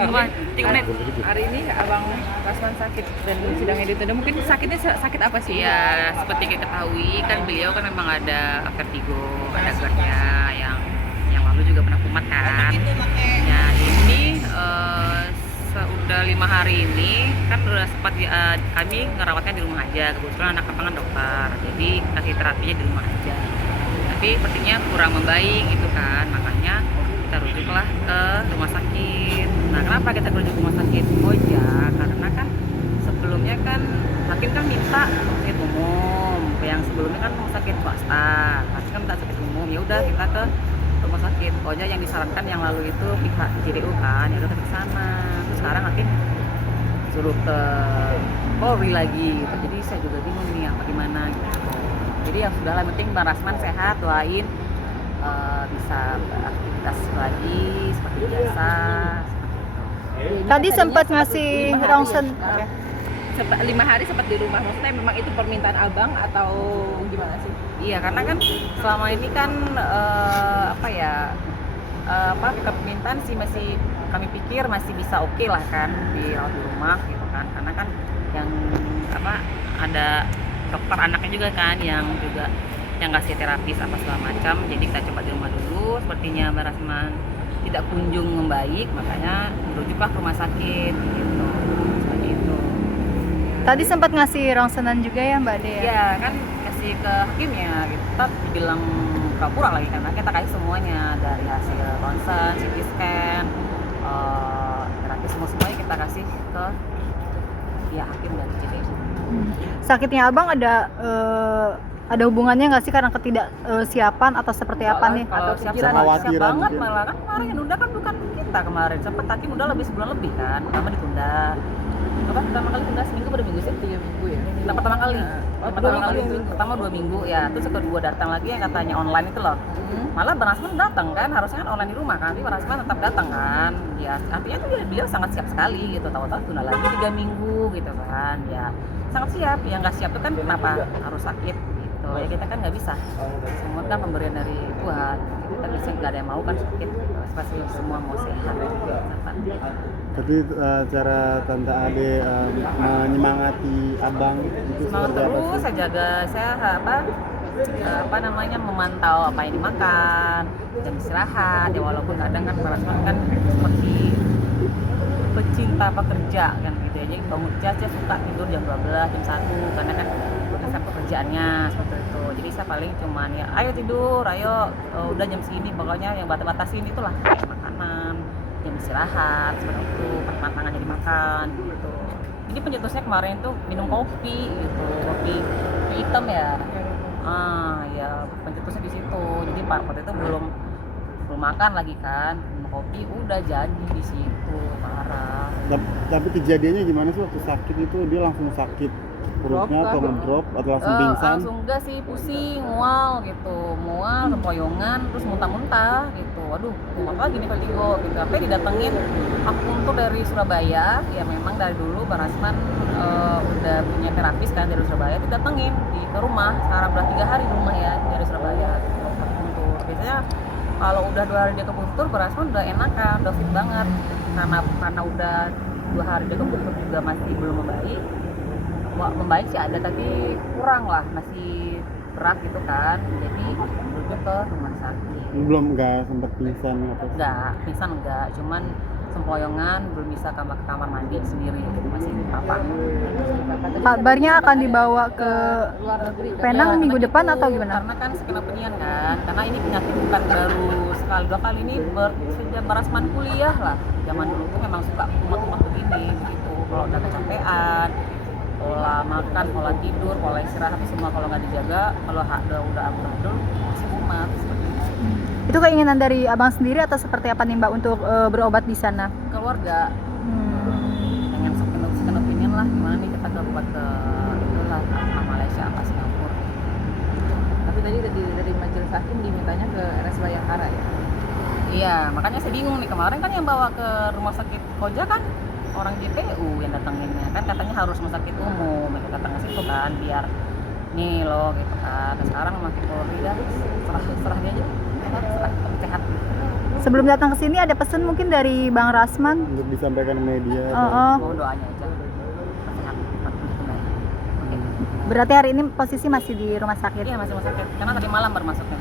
Apa? 3 menit. Hari ini Abang Rasman sakit dan sidangnya ditunda. Mungkin sakitnya sakit apa sih? Ya, seperti kita ketahui kan beliau kan memang ada vertigo, ada GERD-nya yang lalu juga pernah kumat kan. Ya, ini sudah 5 hari ini kan udah sempat kami ngerawatnya di rumah aja. Kebetulan anak abang kan dokter, jadi kasih terapinya di rumah aja. Tapi sepertinya kurang membaik gitu kan, makanya kita rujuklah ke rumah sakit. Nah, kenapa kita rujuk ke rumah sakit? Oh ya, karena kan sebelumnya kan hakim kan minta rumah sakit umum, yang sebelumnya kan rumah sakit swasta, hakim kan minta sakit umum. Ya udah kita ke rumah sakit. Pokoknya yang disarankan yang lalu itu pihak JDU kan, ya udah kita ke sana. Terus sekarang hakim suruh ke Polri lagi gitu. Jadi saya juga bingung nih apa gimana gitu. Jadi ya sudahlah, penting Bang Rasman sehat, doain bisa beraktivitas lagi seperti biasa. Tadi sempat ngasih rongsen. Sempat 5 hari sempat di rumah. Maksudnya memang itu permintaan Abang atau gimana sih? Iya, karena kan selama ini kan permintaan sih masih kami pikir masih bisa oke lah kan dirawat di rumah gitu kan, karena kan yang ada dokter anaknya juga kan yang kasih terapis apa segala macam. Jadi kita coba di rumah dulu. Sepertinya Mbak Rasman tidak kunjung membaik, makanya merujuklah ke rumah sakit gitu. Seperti itu. Tadi sempat ngasih rongsenan juga ya Mbak Dea? Iya kan, kasih ke hakimnya gitu. Kita dibilang pura-pura lagi karena kita kasih semuanya dari hasil ronsen, CT scan, terapi semuanya kita kasih ke ya hakim dan JDU. Sakitnya Abang ada hubungannya nggak sih karena ketidaksiapan atau seperti apa nih? Kalau siap banget malah kan kemarin yang nunda kan bukan kita kemarin, sempat hakim udah lebih sebulan lebih kan, pertama ditunda. Apa pertama kali tunda seminggu pada minggu sih? 3 minggu ya. Nah, pertama kali itu pertama 2 minggu ya, terus kedua datang lagi yang katanya online itu loh. Malah Bang Rasman datang kan, harusnya kan online di rumah kan, tapi Bang Rasman tetap datang kan. Ya artinya tuh beliau sangat siap sekali gitu, tahu-tahu tunda lagi 3 minggu gitu kan. Ya sangat siap, yang nggak siap tuh kan kenapa harus sakit gitu. Ya kita kan nggak bisa, semua kan pemberian dari Tuhan, kita bisa nggak ada yang mau kan sakit, pasti semua mau sehat. Tapi cara Tante Ade menyemangati Abang itu semangat terus, saya jaga, saya memantau apa yang dimakan, jam istirahat ya, walaupun kadang kan Bang Rasman kan seperti pecinta pekerja kan gitu ya, jadi bangun kerja saya suka tidur jam 12, jam 1 karena kan saya pekerjaannya seperti itu. Jadi saya paling cuman ya ayo tidur, ayo udah jam segini, pokoknya yang batasin itulah kayak makanan, jam istirahat seperti itu, pantangan jadi makan gitu. Jadi pencetusnya kemarin tuh minum kopi gitu, kopi hitam ya. Ya pencetusnya di situ. Jadi Pak waktu itu belum makan lagi kan, minum kopi udah jadi di situ parah. Tapi kejadiannya gimana sih waktu sakit itu? Dia langsung sakit perutnya atau ngedrop atau langsung pingsan? Langsung enggak sih, pusing, mual gitu, sempoyongan, terus muntah-muntah gitu. Waduh, apa lagi nih vertigo gitu. Sampai didatengin akupuntur dari Surabaya. Ya memang dari dulu Bang Rasman udah punya terapis kan dari Surabaya, didatengin ke rumah. Sekarang udah 3 hari di rumah ya dari Surabaya akupuntur. Biasanya kalau udah 2 hari dia ke akupuntur, Bang Rasman udah enakan, udah fit banget. Karena udah 2 hari dia ke akupuntur juga masih belum membaik. Membaik sih ada, tapi kurang lah, masih berat gitu kan. Jadi menuju ke rumah sakit. Nggak sempat pingsan atau? Nggak, pingsan enggak, cuman sempoyongan, belum bisa ke kamar mandi sendiri gitu, masih apa. Kabarnya akan dibawa ke Luar negeri. Penang minggu depan atau gimana? Karena kan skenopenian kan, karena ini penyakit bukan baru sekali 2 kali, ini sejak Bang Rasman kuliah lah. Zaman dulu tuh memang suka kumat-kumat begini gitu, kalau udah kecapean, pola makan, pola tidur, pola istirahat semua kalau nggak dijaga, kalau udah amburadul masih kumat seperti itu. Itu keinginan dari Abang sendiri atau seperti apa nih Mbak untuk berobat di sana? Keluarga pengen second opinion lah, gimana nih kita berobat ke itulah Malaysia apa Singapura. Tapi tadi dari majelis hakim dimintanya ke RS Bayangkara ya. Iya, makanya saya bingung nih, kemarin kan yang bawa ke rumah sakit Koja kan orang JPU yang datanginnya kan, katanya harus rumah sakit umum, kita datang ke situ kan biar nih loh gitu kan. Nah, sekarang makin Polri dah serah dia aja. sehat. Sebelum datang ke sini ada pesan mungkin dari Bang Rasman? Untuk disampaikan ke media. Mau doanya aja sehat, cepat pulih. Oke. Berarti hari ini posisi masih di rumah sakit. Iya masih sakit karena tadi malam baru masuknya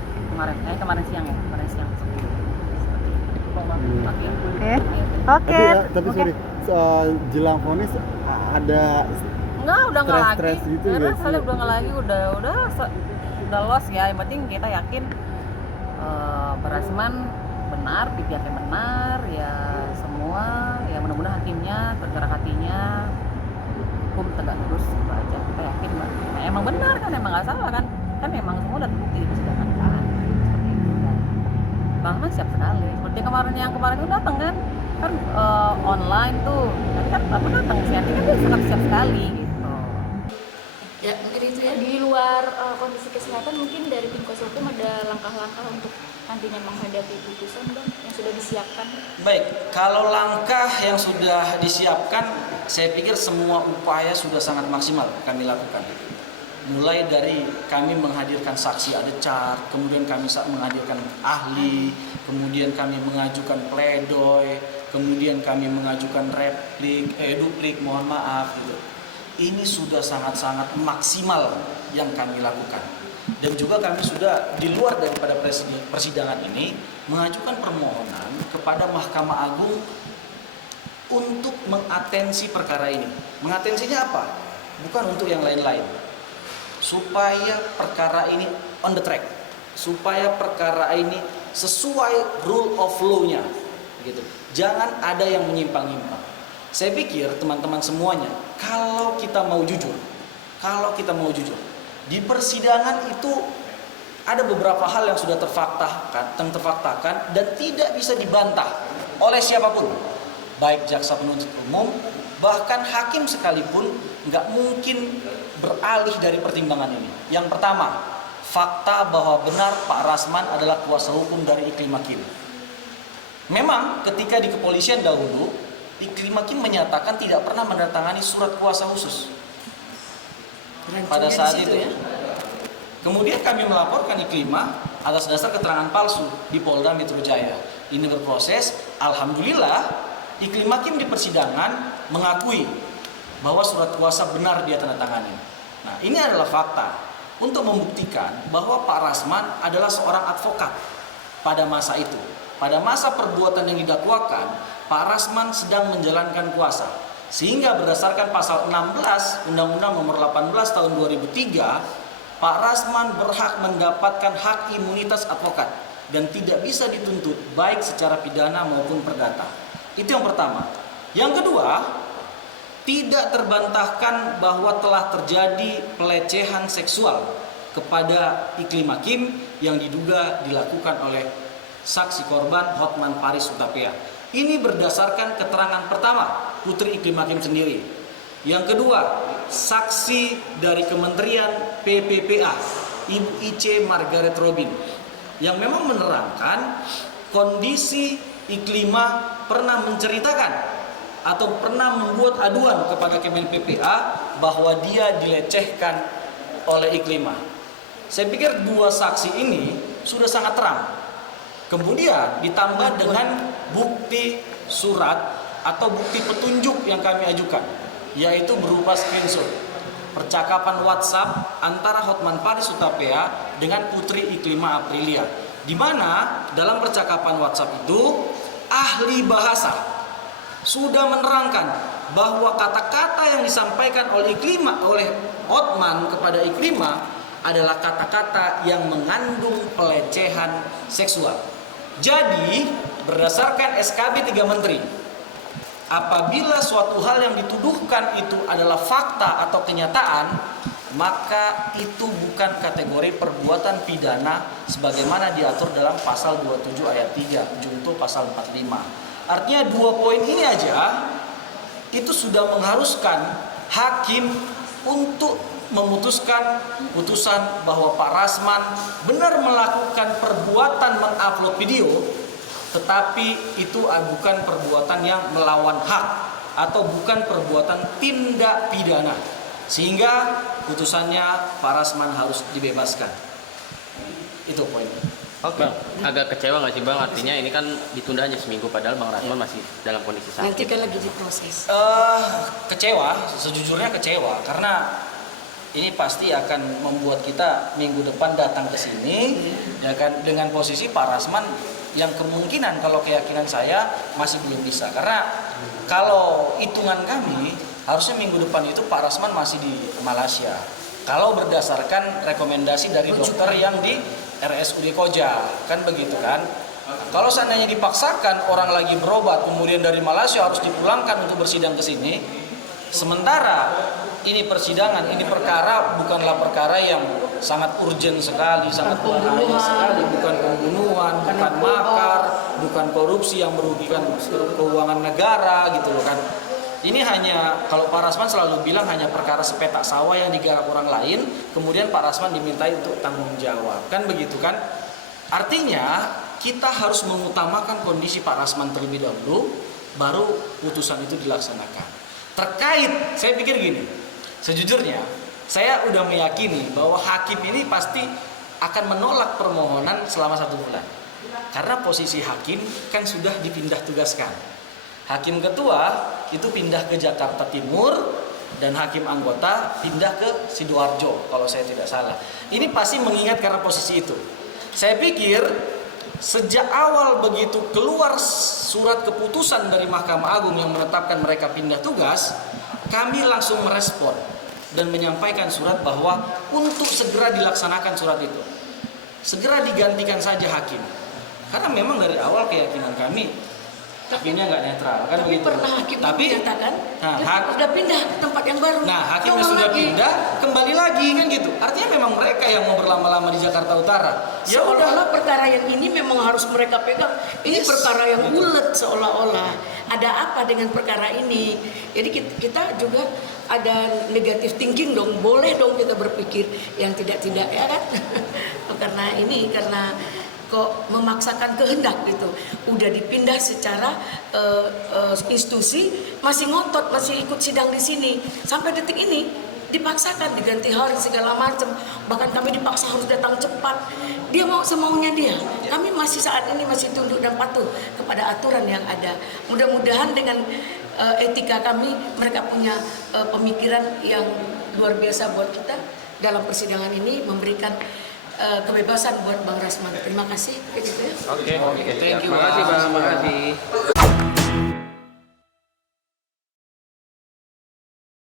kemarin siang ya Oke. Oke. Tapi sorry, jelang vonis ada Udah nggak lagi. stres gitu Karena nggak sih? saya udah nggak lagi, udah lost ya. Yang penting kita yakin Rasman benar, di pihaknya benar, ya semua, ya mudah-mudahan hakimnya tergerak hatinya, hukum tegak lurus itu aja. Kita yakin, Mbak. Nah, emang benar kan, emang nggak salah kan? Kan emang semua udah terbukti di persidangan kan. Seperti itu kan. Bang Mas siap sekali. Seperti yang kemarin itu datang kan online tuh. Tadi kan Bapak datang sih, kan dia sangat siap sekali gitu. Ya, itu ya. Di luar kondisi kesehatan, mungkin dari tim kuasa hukum ada langkah-langkah untuk nantinya menghadapi putusan, Bang, yang sudah disiapkan? Baik, kalau langkah yang sudah disiapkan, saya pikir semua upaya sudah sangat maksimal kami lakukan. Mulai dari kami menghadirkan saksi adecar, kemudian kami menghadirkan ahli, kemudian kami mengajukan pledoi, kemudian kami mengajukan duplik, mohon maaf gitu. Ini sudah sangat-sangat maksimal yang kami lakukan. Dan juga kami sudah di luar daripada persidangan ini mengajukan permohonan kepada Mahkamah Agung untuk mengatensi perkara ini. Mengatensinya apa? Bukan untuk yang lain-lain. Supaya perkara ini on the track. Supaya perkara ini sesuai rule of law-nya. Gitu. Jangan ada yang menyimpang-nyimpang. Saya pikir teman-teman semuanya, kalau kita mau jujur, di persidangan itu ada beberapa hal yang sudah terfaktakan dan tidak bisa dibantah oleh siapapun, baik jaksa penuntut umum, bahkan hakim sekalipun nggak mungkin beralih dari pertimbangan ini. Yang pertama, fakta bahwa benar Pak Rasman adalah kuasa hukum dari Iklim Hakim. Memang ketika di kepolisian dahulu, Iklim Hakim menyatakan tidak pernah menandatangani surat kuasa khusus pada saat itu. Ya. Kemudian kami melaporkan Iklima atas dasar keterangan palsu di Polda Metro Jaya. Ini berproses. Alhamdulillah, Iklim Hakim di persidangan mengakui bahwa surat kuasa benar dia tandatangani. Nah, ini adalah fakta untuk membuktikan bahwa Pak Rasman adalah seorang advokat pada masa itu. Pada masa perbuatan yang didakwakan, Pak Rasman sedang menjalankan kuasa. Sehingga berdasarkan pasal 16 Undang-Undang Nomor 18 Tahun 2003, Pak Rasman berhak mendapatkan hak imunitas advokat dan tidak bisa dituntut baik secara pidana maupun perdata. Itu yang pertama. Yang kedua, tidak terbantahkan bahwa telah terjadi pelecehan seksual kepada Iklim Hakim yang diduga dilakukan oleh saksi korban Hotman Paris Hutapea. Ini berdasarkan keterangan pertama Putri Iklim Hakim sendiri. Yang kedua, saksi dari Kementerian PPPA, Ibu Ice Margaret Robin, yang memang menerangkan kondisi Iklima pernah menceritakan atau pernah membuat aduan kepada Kemen PPA bahwa dia dilecehkan oleh Iklima. Saya pikir dua saksi ini sudah sangat terang. Kemudian ditambah dengan bukti surat atau bukti petunjuk yang kami ajukan, yaitu berupa screenshot percakapan WhatsApp antara Hotman Paris Hutapea dengan Putri Iklima Aprilia, di mana dalam percakapan WhatsApp itu ahli bahasa sudah menerangkan bahwa kata-kata yang disampaikan oleh Hotman kepada Iklima adalah kata-kata yang mengandung pelecehan seksual. Jadi, berdasarkan SKB 3 Menteri, apabila suatu hal yang dituduhkan itu adalah fakta atau kenyataan, maka itu bukan kategori perbuatan pidana sebagaimana diatur dalam pasal 27 ayat 3 junto pasal 45. Artinya dua poin ini aja itu sudah mengharuskan hakim untuk memutuskan putusan bahwa Pak Rasman benar melakukan perbuatan mengupload video, tetapi itu bukan perbuatan yang melawan hak atau bukan perbuatan tindak pidana, sehingga putusannya Pak Rasman harus dibebaskan. Itu poinnya. Oke. Agak kecewa nggak sih Bang? Artinya ini kan ditunda hanya seminggu padahal Bang Rasman masih dalam kondisi sakit. Nanti kan lagi diproses. Kecewa, sejujurnya kecewa karena ini pasti akan membuat kita minggu depan datang ke sini ya kan dengan posisi Pak Rasman yang kemungkinan kalau keyakinan saya masih belum bisa karena kalau hitungan kami harusnya minggu depan itu Pak Rasman masih di Malaysia. Kalau berdasarkan rekomendasi dari dokter yang di RSUD Koja, kan begitu kan? Kalau seandainya dipaksakan orang lagi berobat, kemudian dari Malaysia harus dipulangkan untuk bersidang ke sini, sementara ini persidangan, ini perkara bukanlah perkara yang sangat urgent sekali, sangat berbahaya sekali, bukan pembunuhan, bukan makar, bukan korupsi yang merugikan keuangan negara gitu loh kan. Ini hanya, kalau Pak Rasman selalu bilang hanya perkara sepetak sawah yang digarap orang lain, kemudian Pak Rasman dimintai untuk tanggung jawab. Kan begitu kan? Artinya, kita harus mengutamakan kondisi Pak Rasman terlebih dahulu, baru putusan itu dilaksanakan. Terkait, saya pikir gini, sejujurnya, saya udah meyakini bahwa hakim ini pasti akan menolak permohonan selama 1 bulan. Karena posisi hakim kan sudah dipindah tugaskan. Hakim ketua itu pindah ke Jakarta Timur dan hakim anggota pindah ke Sidoarjo kalau saya tidak salah. Ini pasti mengingat karena posisi itu. Saya pikir sejak awal begitu keluar surat keputusan dari Mahkamah Agung yang menetapkan mereka pindah tugas, kami langsung merespon dan menyampaikan surat bahwa untuk segera dilaksanakan surat itu. Segera digantikan saja hakim. Karena memang dari awal keyakinan kami hakimnya nggak netral kan Tapi begitu. pernah hakim menyatakan sudah pindah ke tempat yang baru. Nah, hakimnya sudah pindah, kembali lagi kan gitu. Artinya memang mereka yang mau berlama-lama di Jakarta Utara. Ya udah, Seolah-olah perkara yang ini memang harus mereka pegang. Ini perkara yang ulet seolah-olah. Ada apa dengan perkara ini? Jadi kita juga ada negatif thinking dong. Boleh dong kita berpikir yang tidak-tidak ya kan? karena kok memaksakan kehendak gitu. Udah dipindah secara institusi, masih ngotot, masih ikut sidang di sini. Sampai detik ini dipaksakan diganti hari segala macam. Bahkan kami dipaksa harus datang cepat. Dia mau semaunya dia. Kami masih saat ini masih tunduk dan patuh kepada aturan yang ada. Mudah-mudahan dengan etika kami, mereka punya pemikiran yang luar biasa buat kita dalam persidangan ini, memberikan kebebasan buat Bang Rasman. Terima kasih. Oke. Thank you. Terima kasih Bang. Terima kasih.